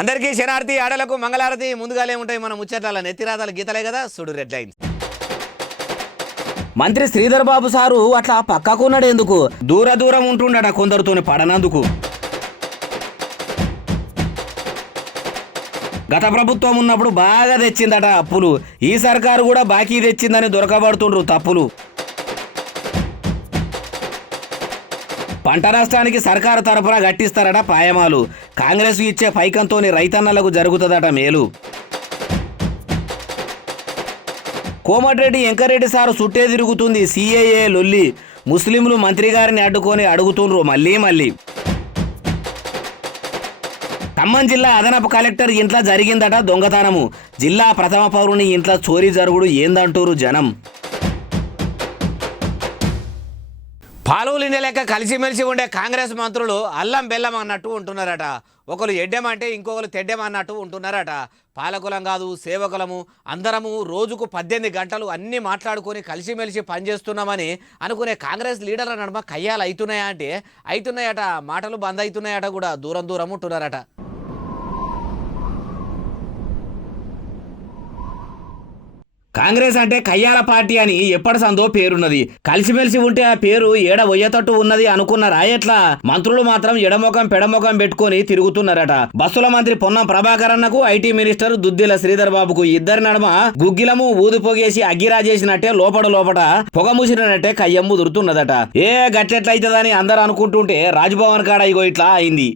అందరికీ శనార్థి ఆడలకు మంగళారతి ముందుగాలే ఉంటాయి మన ముచ్చట్ల నెత్తిరాతల గీతలే కదా సుడు రెడ్ లైన్స్. మంత్రి శ్రీధర్ బాబు సారు అట్లా పక్కకున్నాడు ఎందుకు? దూరం ఉంటుండట కొందరితోని పడనందుకు. గత ప్రభుత్వం ఉన్నప్పుడు బాగా తెచ్చిందట అప్పులు, ఈ సర్కారు కూడా బాకీ తెచ్చిందని దొరకబడుతుండ్రు తప్పులు. పంట నష్టానికి సర్కారు తరఫున గట్టిస్తారట పాయమాలు, కాంగ్రెస్ ఇచ్చే పైకంతోని రైతన్నలకు జరుగుతుందట మేలు. కోమటిరెడ్డి వెంకరెడ్డి సారు చుట్టే తిరుగుతుంది సిఏఏ లొల్లి, ముస్లింలు మంత్రి గారిని అడ్డుకొని అడుగుతుండ్రు మళ్ళీ. ఖమ్మం జిల్లా అదనపు కలెక్టర్ ఇంట్లో జరిగిందట దొంగతనము, జిల్లా ప్రథమ పౌరుని ఇంట్లో చోరీ జరుగుడు ఏందంటూరు జనం. పాలువులు లెక్క కలిసిమెలిసి ఉండే కాంగ్రెస్ మంత్రులు అల్లం బెల్లం అన్నట్టు ఉంటున్నారట. ఒకరు ఎడ్డెమంటే ఇంకొకరు తెడ్డెమన్నట్టు ఉంటున్నారట. పాలకులం కాదు సేవకులము, అందరము రోజుకు 18 గంటలు అన్నీ మాట్లాడుకొని కలిసిమెలిసి పనిచేస్తున్నామని అనుకునే కాంగ్రెస్ లీడర్ల నడుమ కయ్యాలు అవుతున్నాయా అంటే అవుతున్నాయట, మాటలు బంద్ అవుతున్నాయట, కూడా దూరం ఉంటున్నారట. కాంగ్రెస్ అంటే కయ్యాల పార్టీ అని ఎప్పటి సందో పేరున్నది. కలిసిమెలిసి ఉంటే ఆ పేరు ఏడ పోయేటట్టు ఉన్నది అనుకున్నారా? ఎట్లా మంత్రులు మాత్రం ఎడమొఖం పెడమొఖం పెట్టుకొని తిరుగుతున్నారట. బస్సుల మంత్రి పొన్నం ప్రభాకర్ అన్నకు ఐటీ మినిస్టర్ దుద్దిల శ్రీధర్ బాబుకు ఇద్దరి నడుమ గుగ్గిలము ఊది పొగేసి అగ్గిరాజేసినట్టే లోపట పొగ మూసినట్టే కయ్యం ముదురుతున్నదట. గట్లెట్లయితదని అందరూ అనుకుంటుంటే రాజ్భవన్ కాడ ఇగో ఇట్లా అయింది.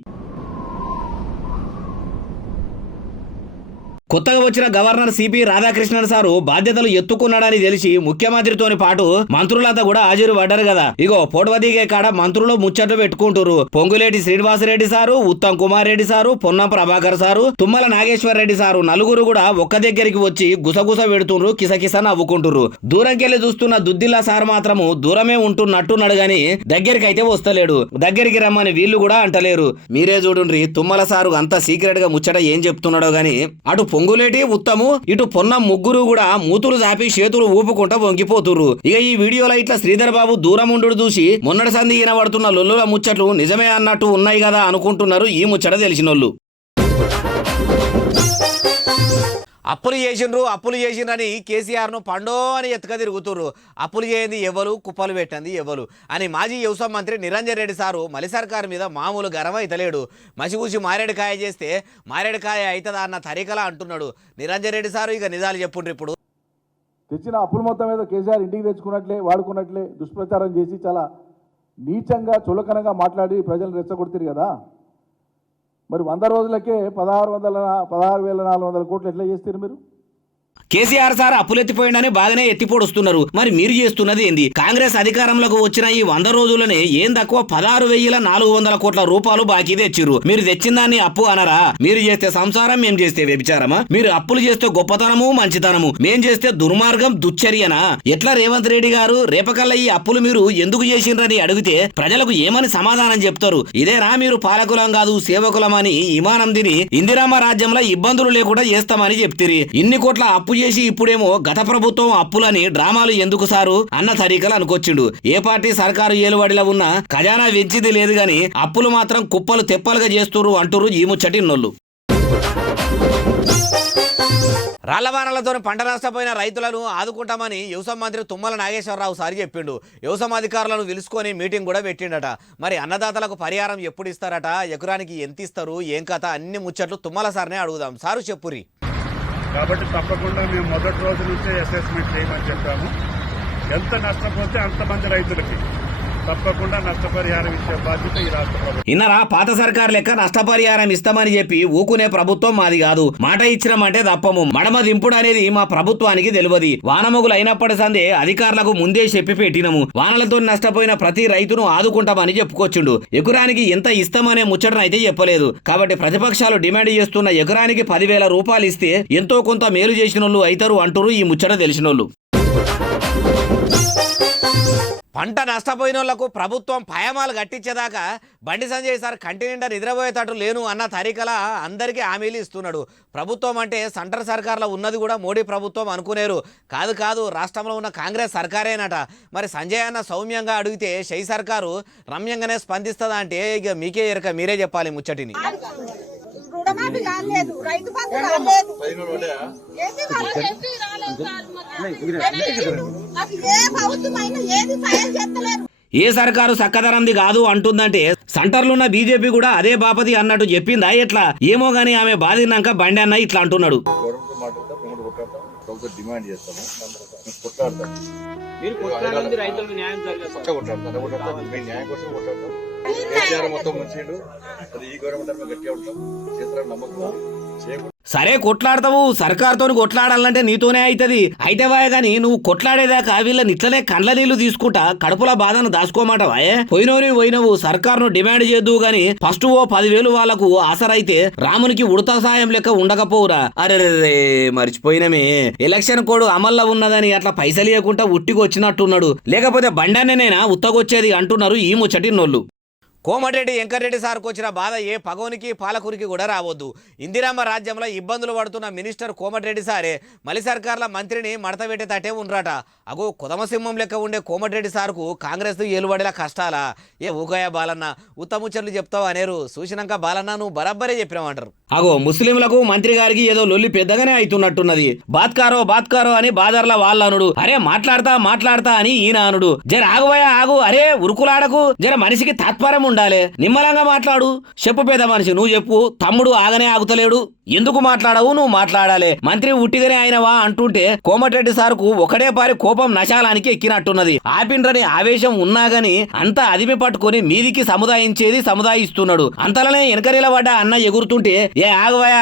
కొత్తగా వచ్చిన గవర్నర్ సిపి రాధాకృష్ణన్ సారు బాధ్యతలు ఎత్తుకున్నాడని తెలిసి ముఖ్యమంత్రితోని పాటు మంత్రులంతా కూడా హాజరు పడ్డారు కదా. ఇగో పోటవదిగే కాడ మంత్రులు ముచ్చట్లు పెట్టుకుంటారు. Ponguleti Srinivasa Reddy sir, Uttam Kumar Reddy sir, Ponnam Prabhakar sir, Tummala Nageswara Reddy sir నలుగురు కూడా ఒక్క దగ్గరికి వచ్చి గుసగుస పెడుతుండ్రు, కిసకిస నవ్వుకుంటురు. దూరంకెళ్లి చూస్తున్న దుద్దిల్లా సార్ మాత్రము దూరమే ఉంటున్నట్టున్నాడు గాని దగ్గరికి అయితే వస్తలేడు. దగ్గరికి రమ్మని వీళ్ళు కూడా అంటలేరు. మీరే చూడుండ్రి తుమ్మల సారు అంత సీక్రెట్ గా ముచ్చట ఏం చెప్తున్నాడో గాని అటు పొంగులేటి ఉత్తము ఇటు పొన్నం ముగ్గురు కూడా మూతులు దాపి చేతులు ఊపుకుంటా వంగిపోతుర్రు. ఇక ఈ వీడియోలో ఇట్లా శ్రీధర్ బాబు దూరం ఉండు చూసి మొన్నటి సంధి ఈనబడుతున్న లొల్లుల ముచ్చట్లు నిజమే అన్నట్టు ఉన్నాయి కదా అనుకుంటున్నారు ఈ ముచ్చట తెలిసినోళ్ళు. అప్పులు చేసిండ్రని కేసీఆర్ను పండో అని ఎత్తుక తిరుగుతుర్రు. అప్పులు చేయండి ఎవరు, కుప్పలు పెట్టండి ఎవరు అని మాజీ వ్యవసాయ మంత్రి నిరంజన్ రెడ్డి సారు మలి సర్కారు మీద మామూలు గరం అయితలేడు. మసిగూసి మారేడుకాయ చేస్తే మారేడుకాయ అవుతుందా అన్న తరీకలా అంటున్నాడు నిరంజన్ రెడ్డి సారు. ఇక నిజాలు చెప్పుండ్రు. ఇప్పుడు తెచ్చిన అప్పుల మొత్తం మీద కేసీఆర్ ఇంటికి తెచ్చుకున్నట్లే వాడుకున్నట్లే దుష్ప్రచారం చేసి చాలా నీచంగా చులకనగా మాట్లాడి ప్రజలను రెచ్చగొడుతారు కదా. మరి 100 రోజులకే 16,400 కోట్లు ఎట్లా చేస్తారు మీరు? కేసీఆర్ సార్ అప్పులెత్తిపోయిందని బాగానే ఎత్తిపోడుస్తున్నారు. మరి మీరు చేస్తున్నది ఏంది? కాంగ్రెస్ అధికారంలోకి వచ్చిన ఈ 100 రోజులనే ఏం తక్కువ 16,400 కోట్ల రూపాయలు బాకీ తెచ్చిర్రు. మీరు తెచ్చిందాన్ని అప్పు అనరా? మీరు చేస్తే సంసారం, మేం చేస్తే వ్యభిచారమా? మీరు అప్పులు చేస్తే గొప్పతనము మంచితనము, మేం చేస్తే దుర్మార్గం దుశ్చర్యనా? ఎట్లా రేవంత్ రెడ్డి గారు రేపకల్లా ఈ అప్పులు మీరు ఎందుకు చేసిండ్రని అడిగితే ప్రజలకు ఏమని సమాధానం చెప్తారు? ఇదేనా మీరు పాలకులం కాదు సేవకులమని ఇమానం తిని ఇందిరామ రాజ్యంలో ఇబ్బందులు లేకుండా చేస్తామని చెప్తిరి. ఇన్ని కోట్ల అప్పు చేసి ఇప్పుడేమో గత ప్రభుత్వం అప్పులని డ్రామాలు ఎందుకు సారు అన్న తరీకలు అనుకొచ్చిండు. ఏ పార్టీ సర్కారు ఏలుబడిలో ఉన్నా ఖజానా వెంచింది లేదు గాని అప్పులు మాత్రం కుప్పలు తెప్పలుగా చేస్తురు అంటురు ఈ ముచ్చటిన్నోళ్ళు. రాళ్లవానలతో పంట నష్టపోయిన రైతులను ఆదుకుంటామని వ్యవసాయ మంత్రి తుమ్మల నాగేశ్వరరావు సారి చెప్పిండు. వ్యవసాయ అధికారులను పిలుచుకొని మీటింగ్ కూడా పెట్టిండట. మరి అన్నదాతలకు పరిహారం ఎప్పుడు ఇస్తారట, ఎకరానికి ఎంత ఇస్తారు, ఏం కథ అన్ని ముచ్చట్లు తుమ్మల సార్నే అడుగుదాం. సారు చెప్పురి. కాబట్టి తప్పకుండా మేము మొదటి రోజు నుంచే అసెస్మెంట్ చేయమని చెప్పాము. ఎంత నష్టపోతే అంతమంది రైతులకి తప్పకుండా నష్టపరిహారం ఇచ్చే బాధ్యత ఈ రాష్ట్ర ప్రభుత్వం. ఇన్నరా పాత సర్కారు లెక్క నష్టపరిహారం ఇస్తామని చెప్పి ఊకునే ప్రభుత్వం మాది కాదు. మాట ఇచ్చినామంటే తప్పము. మడమ దింపుడు అనేది మా ప్రభుత్వానికి తెలియదు. వానమొగులు అయినప్పటి సందే అధికారులకు ముందే చెప్పి పెట్టినము. వానలతో నష్టపోయిన ప్రతి రైతును ఆదుకుంటామని చెప్పుకొచ్చిండు. ఎకరానికి ఎంత ఇస్తామనే ముచ్చటను అయితే చెప్పలేదు. కాబట్టి ప్రతిపక్షాలు డిమాండ్ చేస్తున్న ఎకరానికి 10,000 రూపాయలు ఇస్తే ఎంతో కొంత మేలు చేసినోళ్ళు అయితారు అంటారు ఈ ముచ్చట తెలిసినోళ్ళు. పంట నష్టపోయిన వాళ్లకు ప్రభుత్వం పాయమాలు కట్టించేదాకా బండి సంజయ్ సార్ కంటి నిండా నిద్రపోయేటట్టు లేను అన్న తరీకల అందరికీ హామీలు ఇస్తున్నాడు. ప్రభుత్వం అంటే సెంటర్ సర్కార్లో ఉన్నది కూడా మోడీ ప్రభుత్వం అనుకునేరు. కాదు రాష్ట్రంలో ఉన్న కాంగ్రెస్ సర్కారేనట. మరి సంజయ్ అన్న సౌమ్యంగా అడిగితే షై సర్కారు రమ్యంగానే స్పందిస్తుందా అంటే ఇక మీకే ఎరక, మీరే చెప్పాలి ముచ్చటిని. రుణమాఫీ కాలేదు, రైతు బంధు కాలేదు, ఏది నాకు ఏ ప్రభుత్వం అయినా ఏది సాయం చేస్తలేరు. ఏ సర్కారు సక్కదరంది కాదు అంటుందంటే సెంటర్లున్న బీజేపీ కూడా అదే బాపతి అన్నట్టు చెప్పిందా ఎట్లా ఏమో గానీ ఆమె బాధినాక బండి అన్న ఇట్లా అంటున్నాడు. డిమాండ్ చేస్తాము, కొట్లాడతాం. న్యాయం కోసం కొట్లాడతాం. కేసీఆర్ మొత్తం ముంచిండు, అది ఈ గవర్నమెంట్ గట్టిగా ఉంటాం, చేస్తారని నమ్మకం. సరే కొట్లాడతావు, సర్కారుతో కొట్లాడాలంటే నీతోనే అవుతుంది. అయితే వాయ గాని నువ్వు కొట్లాడేదాకా వీళ్ళని ఇట్లనే కండ్ల నీళ్లు తీసుకుంటా కడుపుల బాధను దాచుకోమాటవాయే. పోయినవు సర్కారును డిమాండ్ చేద్దువు గాని ఫస్ట్ ఓ 10,000 వాళ్లకు ఆసరైతే రామునికి ఉడత సాయం లెక్క ఉండకపోవురా. అరే మర్చిపోయినమే, ఎలక్షన్ కోడ్ అమల్లో ఉన్నదని అట్లా పైసలు ఇవ్వకుండా ఉట్టికి వచ్చినట్టున్నాడు. లేకపోతే బండాన్నేనా ఉత్తగొచ్చేది అంటున్నారు ఈ ముచ్చటిన్నోళ్ళు. కోమటిరెడ్డి వెంకటరెడ్డి సార్కు వచ్చిన బాధ ఏ పగోనికి పాలకురికి కూడా రావద్దు. ఇందిరామ్మ రాజ్యంలో ఇబ్బందులు పడుతున్న మినిస్టర్ కోమటిరెడ్డి సారే మలి సర్కార్ల మంత్రిని మడతపెట్టే తట్టే ఉండ్రాట. అగో కుదమసింహం లెక్క ఉండే కోమటిరెడ్డి సార్కు కాంగ్రెస్ ఏలుబడేలా కష్టాలా? ఏ ఊగయ బాలన్న ఉత్తముచ్చట్లు చెప్తావు అనేరు. చూసినాక బాలన్న నువ్వు బరాబ్బరే చెప్పినామంటారు. అగో ముస్లింలకు మంత్రి గారికి ఏదో లొల్లి పెద్దగానే అవుతున్నట్టున్నది. బాత్కారో అని బాదర్ల వాళ్ళనుడు. అరే మాట్లాడతా అని ఈయన అనుడు. జర ఆగువయా ఆగు, అరే ఉరుకులాడకు, జర మనిషికి తాత్పర్యం ఉండాలి, నిమ్మలంగా మాట్లాడు. చెప్పు పేద మనిషి, నువ్వు చెప్పు. తమ్ముడు ఆగనే ఆగుతలేడు, ఎందుకు మాట్లాడవు? నువ్వు మాట్లాడాలి. మంత్రి ఉట్టిగానే అయినవా అంటుంటే కోమటిరెడ్డి సార్కు ఒకటే పారి కోపం నశాలానికి ఎక్కినట్టున్నది. ఆపిండ్రని ఆవేశం ఉన్నా గాని అంతా అదిమి పట్టుకుని మీదికి సముదాయిస్తున్నాడు. అంతలోనే వెనకరీల పడ్డ అన్న ఎగురుతుంటే ఏ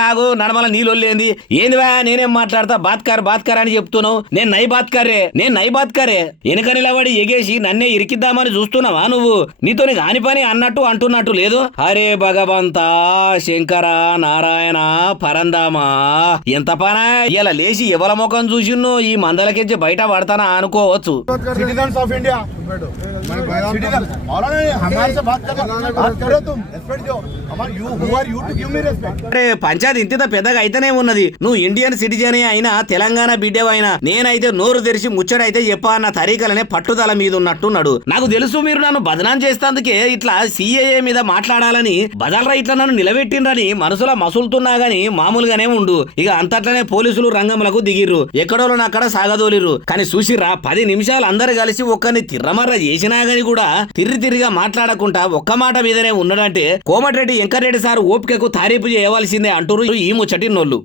ఆగు నడమల నీళ్ళొల్లేంది, ఏంది వా నేనేం మాట్లాడతా, బాత్కార్ అని చెప్తున్నావు. నేను నై బాత్కారే వెనక నిలబడి ఎగేసి నన్నే ఇరికిద్దామని చూస్తున్నావా నువ్వు? నీతోని కాని పని అన్నట్టు అంటున్నట్టు లేదు. అరే భగవంతా, శంకర, నారాయణ, పరందామా, ఎంత పనా ఇలా లేచి ఎవల ముఖం చూసిన్నో ఈ మందలకెచ్చి బయట పడతానా అనుకోవచ్చు. सिटीजन्स ऑफ इंडिया పంచాయతీ ఇంత పెద్దగా అయితేనే ఉన్నది. నువ్వు ఇండియన్ సిటిజన్ అయినా తెలంగాణ బిడ్డవైనా నేనైతే నోరు తెరిచి ముచ్చడైతే చెప్పా అన్న తరీకలనే పట్టుదల మీద ఉన్నట్టున్నాడు. నాకు తెలుసు మీరు నన్ను బదనాం చేస్తేందుకే ఇట్లా సిఏఏ మీద మాట్లాడాలని బదలరా ఇట్లా నన్ను నిలబెట్టిండ్రని మనసులో మసులుతున్నా గాని మామూలుగానే ఉండు. ఇక అంతట్లనే పోలీసులు రంగంలకు దిగిర్రు, ఎక్కడోళ్ళని అక్కడ సాగదోలిర్రు. కానీ చూసిర్రా 10 నిమిషాలు అందరు కలిసి ఒక్కరిని తిర్రమర్ర చేసినా గాని కూడా తిరిగా మాట్లాడకుండా ఒక్క మాట మీదనే ఉన్నాడంటే కోమటిరెడ్డి వెంకటరెడ్డి సార్ ఓపికకు తారీఫు చేయవలసిందే అంటారు ఈ ముచ్చటిన్నోళ్ళు.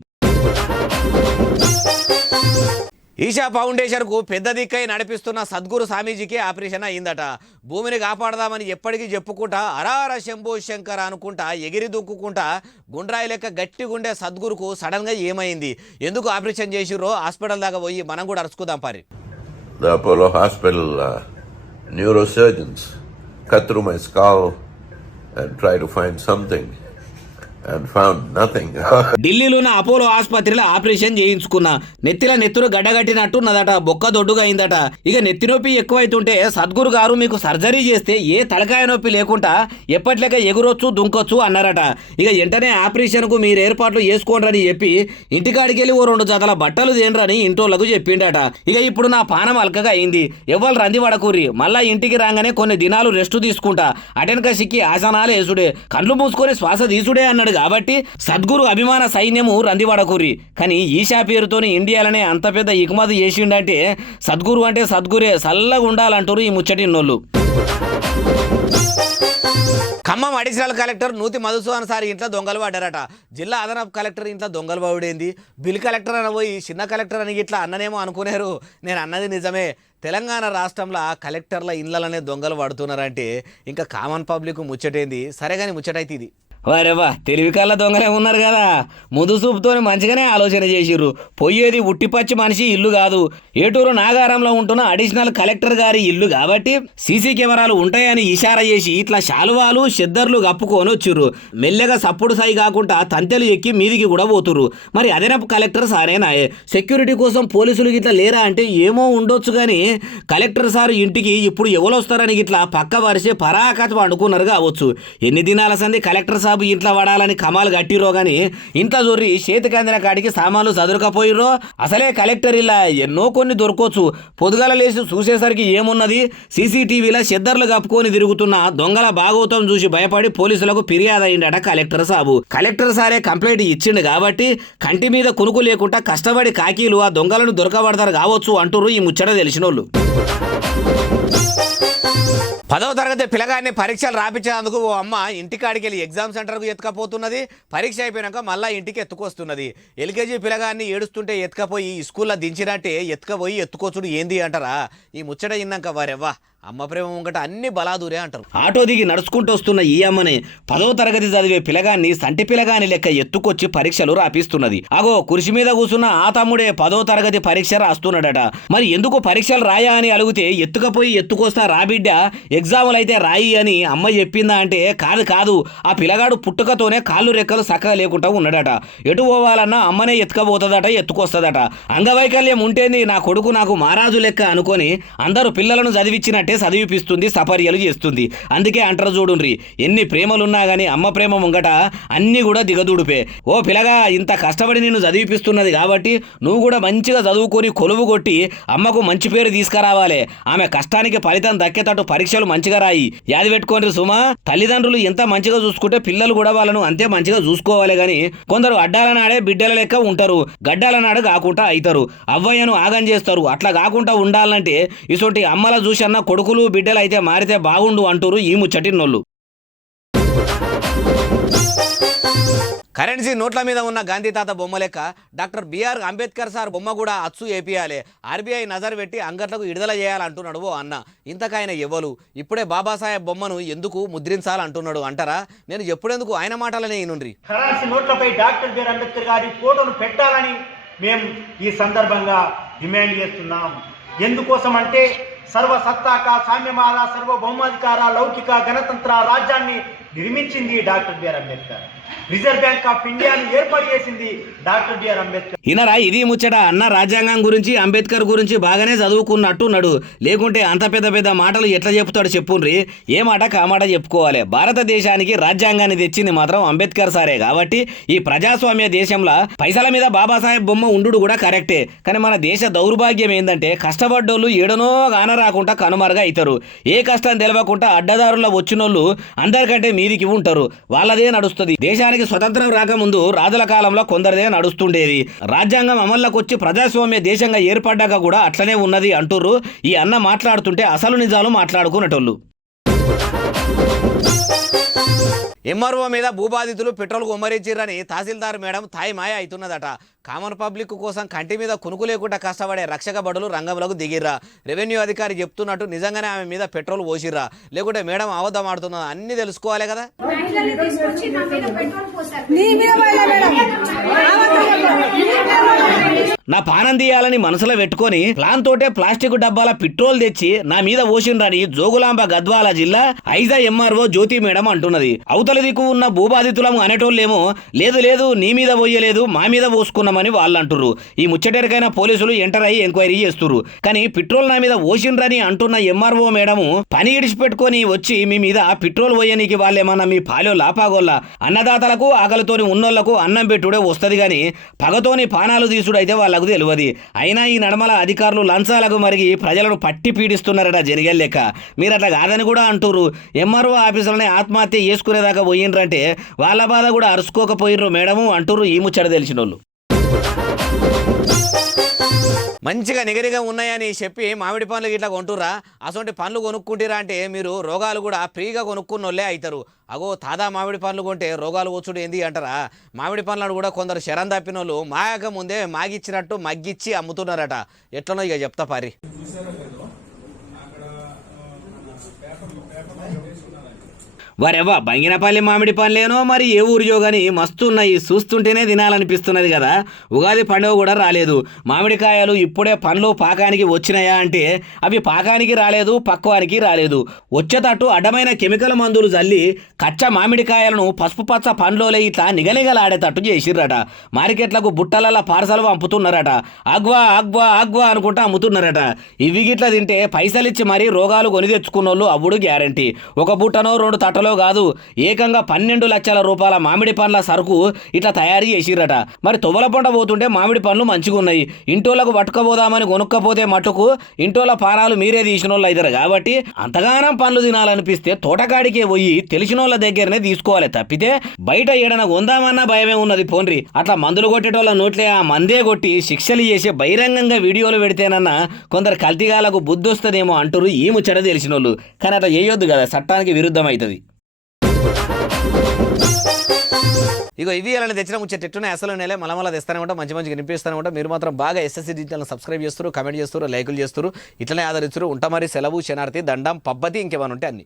ఈషా ఫౌండేషన్కు పెద్ద దిక్కై నడిపిస్తున్న సద్గురు స్వామీజీకి ఆపరేషన్ అయిందట. భూమిని కాపాడదామని ఎప్పటికీ చెప్పుకుంటా అరార శంభో శంకర అనుకుంటా ఎగిరి దుక్కుకుంటా గుండ్రాయి లెక్క గట్టిగుండే సద్గురుకు సడన్గా ఏమైంది, ఎందుకు ఆపరేషన్ చేసిర్రో హాస్పిటల్ దాకా పోయి మనం కూడా అరుచుకుందాం పారి. The Apollo Hospital neurosurgeons cut through my skull and tried to find something and found nothing. ఢిల్లీలోని అపోలో ఆసుపత్రిలో ఆపరేషన్ చేయించుకున్నా. నెత్తురు గడ్డగట్టినట్టున్నదట, బొక్క దొడ్డుగా అయిందట. ఇక నెత్తి నొప్పి ఎక్కువైతుంటే సద్గురు గారు మీకు సర్జరీ చేస్తే ఏ తలకాయ నొప్పి లేకుండా ఎప్పట్లేక ఎగురొచ్చు దుంకొచ్చు అన్నారట. ఇక వెంటనే ఆపరేషన్ కు మీరు ఏర్పాట్లు చేసుకోండి చెప్పి ఇంటికాడికి వెళ్ళి ఓ 2 జతల బట్టలు తేనరని ఇంటోళ్లకు చెప్పిండట. ఇక ఇప్పుడు నా పానం అల్కగా అయింది, ఎవ్వరు రంది పడకూరి, మళ్ళా ఇంటికి రాగానే కొన్ని దినాలు రెస్ట్ తీసుకుంటా, అటెనక సిక్కి ఆసనాలు వేసుడే, కళ్ళు మూసుకొని శ్వాస తీసుడే అన్నాడు. కాబట్టి సద్గురు అభిమాన సైన్యము రందివాడకూరి. కానీ ఈషా పేరుతోని ఇండియాలోనే అంత పెద్ద ఇకుమతి చేసిండంటే సద్గురు అంటే సద్గురే, చల్లగా ఉండాలంటారు ఈ ముచ్చటిన్నోళ్ళు. ఖమ్మం అడిషనల్ కలెక్టర్ నూతి మధుసూదన్ సార్ ఇంట్లో దొంగలు పడ్డారట. జిల్లా అదనపు కలెక్టర్ ఇంట్లో దొంగలు పడేంది, బిల్ కలెక్టర్ అని పోయి చిన్న కలెక్టర్ అని ఇట్లా అన్ననేమో అనుకునేరు. నేను అన్నది నిజమే. తెలంగాణ రాష్ట్రంలో కలెక్టర్ల ఇళ్లనే దొంగలు పడుతున్నారంటే ఇంకా కామన్ పబ్లిక్ ముచ్చటేంది. సరే కానీ ముచ్చటైతే ఇది. వారేవా తెలివి కళ్ళ దొంగలే ఉన్నారు కదా, ముందు చూపుతో మంచిగానే ఆలోచన చేసిర్రు. పోయేది ఉట్టిపచ్చి మనిషి ఇల్లు కాదు, ఏటూరు నాగారంలో ఉంటున్న అడిషనల్ కలెక్టర్ గారి ఇల్లు కాబట్టి సీసీ కెమెరాలు ఉంటాయని ఇషారా చేసి ఇట్లా శాలువాలు చెద్దర్లు కప్పుకొని వచ్చిర్రు. మెల్లగా సప్పుడు సాయి కాకుండా తంతెలు ఎక్కి మీదికి కూడా పోతుర్రు. మరి అదనపు కలెక్టర్ సారేనాయే, సెక్యూరిటీ కోసం పోలీసులు గిట్లా లేరా అంటే ఏమో ఉండొచ్చు. కానీ కలెక్టర్ సార్ ఇంటికి ఇప్పుడు ఎవరు వస్తారని గిట్లా పక్క వరిసే పరాకత వండుకున్నారు కావచ్చు. ఎన్ని దినాల సంది కలెక్టర్ సాబు ఇంట్లో పడాలని కమాలు కట్టిరో గాని ఇంత జొర్రి చేతికి అందిన కాడికి సామాన్లు చదురుకపోయిర్రో. అసలే కలెక్టర్ ఇలా ఎన్నో కొన్ని దొరకొచ్చు. పొద్దుగల లేచి చూసేసరికి ఏమున్నది, సీసీటీవీలో చెద్దర్లు కప్పుకొని తిరుగుతున్న దొంగల భాగవతం చూసి భయపడి పోలీసులకు ఫిర్యాదు అయిందట కలెక్టర్ సాబు. కలెక్టర్ సారే కంప్లైంట్ ఇచ్చిండు కాబట్టి కంటి మీద కునుకు లేకుండా కష్టపడి కాకీలు ఆ దొంగలను దొరకబడతారు కావచ్చు అంటుర్రు ఈ ముచ్చట తెలిసినోళ్ళు. 10వ తరగతి పిల్లగాడిని పరీక్షలు రాపించేందుకు ఓ అమ్మ ఇంటికాడికి వెళ్ళి ఎగ్జామ్ సెంటర్కు ఎత్తుకపోతున్నది. పరీక్ష అయిపోయాక మళ్ళీ ఇంటికి ఎత్తుకొస్తున్నది. ఎల్కేజీ పిల్లగాడిని ఏడుస్తుంటే ఎత్తుకపోయి స్కూల్లో దించినట్టే ఎత్తుకపోయి ఎత్తుకోచుడు ఏంది అంటారా? ఈ ముచ్చట ఇన్నాక వారెవ్వా అమ్మ ప్రేమ ముంగట అన్ని బలాదూరే అంటారు. ఆటో దిగి నడుచుకుంటూ వస్తున్న ఈ అమ్మని 10వ తరగతి చదివే పిల్లగాన్ని సంటి పిల్లగాని లెక్క ఎత్తుకొచ్చి పరీక్షలు రాపిస్తున్నది. అగో కుర్చీ మీద కూర్చున్న ఆ తమ్ముడే 10వ తరగతి పరీక్ష రాస్తున్నాడట. మరి ఎందుకు పరీక్షలు రాయా అని అడిగితే ఎత్తుకపోయి ఎత్తుకొస్తా రాబిడ్డ, ఎగ్జాములు అయితే రాయి అని అమ్మ చెప్పిందా అంటే కాదు ఆ పిల్లగాడు పుట్టుకతోనే కాళ్ళు రెక్కలు చక్కగా లేకుండా ఉన్నాడట. ఎటు పోవాలన్నా అమ్మనే ఎత్తుకపోతుందట, ఎత్తుకొస్తుందట. అంగవైకల్యం ఉంటేంది నా కొడుకు నాకు మహారాజు లెక్క అనుకొని అందరూ పిల్లలను చదివించినట్టు చదివిపిస్తుంది, సపర్యలు చేస్తుంది. అందుకే అంటారు చూడుండ్రి, ఎన్ని ప్రేమలున్నా గానీ అమ్మ ప్రేమ ముంగట అన్ని కూడా దిగదుడిపే. ఓ పిల్లగా ఇంత కష్టపడి నిన్ను చదివిపిస్తున్నది కాబట్టి నువ్వు కూడా మంచిగా చదువుకొని కొలువు కొట్టి అమ్మకు మంచి పేరు తీసుకురావాలి. ఆమె కష్టానికి ఫలితం దక్కేటట్టు పరీక్షలు మంచిగా రాయి. యాది పెట్టుకోండి సుమా, తల్లిదండ్రులు ఎంత మంచిగా చూసుకుంటే పిల్లలు కూడా వాళ్ళను అంతే మంచిగా చూసుకోవాలి. గాని కొందరు అడ్డాల నాడే బిడ్డల లెక్క ఉంటారు, గడ్డాల నాడు కాకుండా అవుతారు, అవ్వయ్యను ఆగం చేస్తారు. అట్లా కాకుండా ఉండాలంటే ఇటువంటి అమ్మల చూసన్న కొడుకులు బిడ్డలు అయితే మారితే బాగుండు అంటారు ఈ ముచ్చటినోళ్ళు. కరెన్సీ నోట్ల మీద ఉన్న గాంధీ తాత బొమ్మ లెక్క డాక్టర్ బిఆర్ అంబేద్కర్ సార్ బొమ్మ కూడా అచ్చు ఏపీయాలి, ఆర్బీఐ నజర్ పెట్టి అంగట్లకు విడుదల చేయాలంటున్నాడు ఓ అన్న. ఇంతకాయన ఎవ్వలు ఇప్పుడే బాబాసాహెబ్ బొమ్మను ఎందుకు ముద్రించాలంటున్నాడు అంటారా? నేను ఎప్పుడెందుకు ఆయన మాటలనే ఈనుండ్రి. కరెన్సీ నోట్లపై డాక్టర్ బిఆర్ అంబేద్కర్ గారి ఫోటోను పెట్టాలని మేము ఈ సందర్భంగా డిమాండ్ చేస్తున్నాం. ఎందుకోసం అంటే సర్వసత్తాక సామ్యవాద సర్వభౌమాధికార లౌకిక గణతంత్ర రాజ్యాన్ని నిర్మించింది doctor B R Ambedkar. Reserve bank of ఇండియాను ఏర్పాటు చేసింది డాక్టర్ బిఆర్ అంబేద్కర్. ఈనరా ఇది ముచ్చట. అన్న రాజ్యాంగం గురించి అంబేద్కర్ గురించి బాగానే చదువుకున్నట్టున్నాడు, లేకుంటే అంత పెద్ద పెద్ద మాటలు ఎట్లా చెప్తాడు చెప్పుండ్రి. ఏ మాట కామాట చెప్పుకోవాలి. భారతదేశానికి రాజ్యాంగాన్ని తెచ్చింది మాత్రం అంబేద్కర్ సారే కాబట్టి ఈ ప్రజాస్వామ్య దేశంలో పైసల మీద బాబాసాహెబ్ బొమ్మ ఉండు కూడా కరెక్టే. కానీ మన దేశ దౌర్భాగ్యం ఏంటంటే కష్టపడ్డోళ్ళు ఏడనో గాన రాకుండా కనుమరుగా అవుతారు. ఏ కష్టం తెలవకుండా అడ్డదారుల్లో వచ్చినోళ్ళు అందరికంటే మీదికి ఉంటారు, వాళ్ళదే నడుస్తుంది. దేశానికి స్వతంత్రం రాకముందు రాజుల కాలంలో కొందరిదే నడుస్తుండేది. రాజ్యాంగం అమల్లోకి వచ్చి ప్రజాస్వామ్య దేశంగా ఏర్పడ్డాక కూడా అట్లనే ఉన్నది అంటుర్రు ఈ అన్న మాట్లాడుతుంటే అసలు నిజాలు మాట్లాడుకునేటోళ్ళు. ఎంఆర్ఓ మీద భూబాధితులు పెట్రోల్ కుమ్మరించిరని తహసీల్దార్ మేడం తాయి మాయ అవుతున్నదట. కామన్ పబ్లిక్ కోసం కంటి మీద కునుకు లేకుండా కష్టపడే రక్షక బడులు రంగంలోకి దిగిర్రా. రెవెన్యూ అధికారి చెప్తున్నట్టు నిజంగానే ఆమె మీద పెట్రోల్ పోసిర్రా, లేకుంటే మేడం అబద్ధం ఆడుతున్నదా అన్ని తెలుసుకోవాలి కదా. నా పానం తీయాలని మనసులో పెట్టుకొని ప్లాన్ తోటే ప్లాస్టిక్ డబ్బాల పెట్రోల్ తెచ్చి నా మీద పోసిండ్రని జోగులాంబ గద్వాల జిల్లా ఐజా ఎంఆర్ఓ జ్యోతి మేడం అంటున్నది. అవతల దిక్కు ఉన్న భూబాధితులము అనేటోళ్ళేమో లేదు నీ మీద పోయలేదు మా మీద పోసుకున్నామని వాళ్ళు అంటుర్రు. ఈ ముచ్చటెరకైన పోలీసులు ఎంటర్ అయ్యి ఎంక్వైరీ చేస్తుర్రు. కానీ పెట్రోల్ నా మీద పోసిండ్రని అంటున్న ఎంఆర్ఓ మేడము పని ఇడిచిపెట్టుకొని వచ్చి మీ మీద పెట్రోల్ పోయనీకి వాళ్ళేమన్నా మీ పాలో లాపాగోళ్ళ? అన్నదాతలకు ఆకలితోని ఉన్నోళ్లకు అన్నం పెట్టుడే వస్తుంది కానీ పగతోని పానాలు తీసుడైతే వాళ్ళకు తెలియదు. అయినా ఈ నడమల అధికారులు లంచాలకు మరిగి ప్రజలను పట్టి పీడిస్తున్నారట జనిగల్ లెక్క. మీరు అట్లా కాదని కూడా అంటుర్రు. ఎంఆర్ఓ ఆఫీసులని ఆత్మహత్య చేసుకునేదాకా పోయిండ్రంటే వాళ్ళ బాధ కూడా అరుచుకోకపోయిర్రు మేడము అంటుర్రు ఈ ముచ్చట తెలిసినోళ్ళు. మంచిగా నిగరిగా ఉన్నాయని చెప్పి మామిడి పండ్లు ఇట్లా కొంటురా, అసొంటి పండ్లు కొనుక్కుంటారా అంటే మీరు రోగాలు కూడా ఫ్రీగా కొనుక్కున్నోళ్ళే అవుతారు. అగో తాదా మామిడి పండ్లు కొంటే రోగాలు వచ్చుడు ఏంది అంటారా? మామిడి పండ్లను కూడా కొందరు శరం తప్పినోళ్ళు మాయక ముందే మాగిచ్చినట్టు మగ్గిచ్చి అమ్ముతున్నారట. ఎట్లనో ఇక చెప్తా పారి. వరెవ్వ బంగినపల్లి మామిడి పండ్లేనో మరి ఏ ఊరియో గాని మస్తు ఉన్నాయి, చూస్తుంటేనే తినాలనిపిస్తున్నది కదా. ఉగాది పండుగ కూడా రాలేదు, మామిడికాయలు ఇప్పుడే పండ్లు పాకానికి వచ్చినాయా అంటే అవి పాకానికి రాలేదు, పక్వానికి రాలేదు. వచ్చేటట్టు అడ్డమైన కెమికల్ మందులు జల్లి కచ్చ మామిడికాయలను పసుపు పచ్చ పండ్లోలే ఇట్లా నిగనిగలాడేటట్టు చేసిర్రట. మార్కెట్లకు బుట్టలలో పార్సల్ పంపుతున్నారట. అగ్వా అగ్వా అగ్వా అనుకుంటా అమ్ముతున్నారట. ఇవి గిట్లా తింటే పైసలిచ్చి మరీ రోగాలు కొని తెచ్చుకున్నోళ్ళు అవ్వుడు గ్యారంటీ. ఒక బుట్టనో 2 తట్టలో కాదు, ఏకంగా 12 లక్షల రూపాయల మామిడి పండ్ల సరుకు ఇట్లా తయారు చేసిర్రట. మరి తువ్వల పంట పోతుంటే మామిడి పండ్లు మంచిగా ఉన్నాయి, ఇంటోళ్ళకు పట్టుకపోదామని కొనుక్కపోతే మట్టుకు ఇంటోళ్ళ పానాలు మీరే తీసినోళ్ళు అవుతారు. కాబట్టి అంతగానం పండ్లు తినాలనిపిస్తే తోటకాడికే పోయి తెలిసినోళ్ళ దగ్గరనే తీసుకోవాలి తప్పితే బయట ఏడన కొందామన్నా భయమే ఉన్నది. పోన్రి అట్లా మందులు కొట్టేటోళ్ళ నోట్లే ఆ మందే కొట్టి శిక్షలు చేసి బహిరంగంగా వీడియోలు పెడితేనన్నా కొందరు కల్తీగాలకు బుద్ధి వస్తుందేమో అంటారు ఈ ముచ్చట తెలిసినోళ్ళు. కానీ అట్లా చేయొద్దు కదా, చట్టానికి విరుద్ధం అవుతుంది. ఇగో ఇవి అలానే తెచ్చిన ముచ్చటెట్టునే అసలు నెలే మలమల తెస్తానే ఉంటాం, మంచి మంచిగా వినిపిస్తూనే ఉంటాం. మీరు మాత్రం బాగా ఎస్ఎస్సీ డిజిటల్ సబ్స్క్రైబ్ చేస్తారు, కమెంట్ చేస్తారు, లైకులు చేస్తారు, ఇట్లనే ఆదరిస్తారు. ఉంటా మరి సెలవు, శనార్థి, దండం, పబ్బతి, ఇంకేమైనా ఉంటే అన్ని.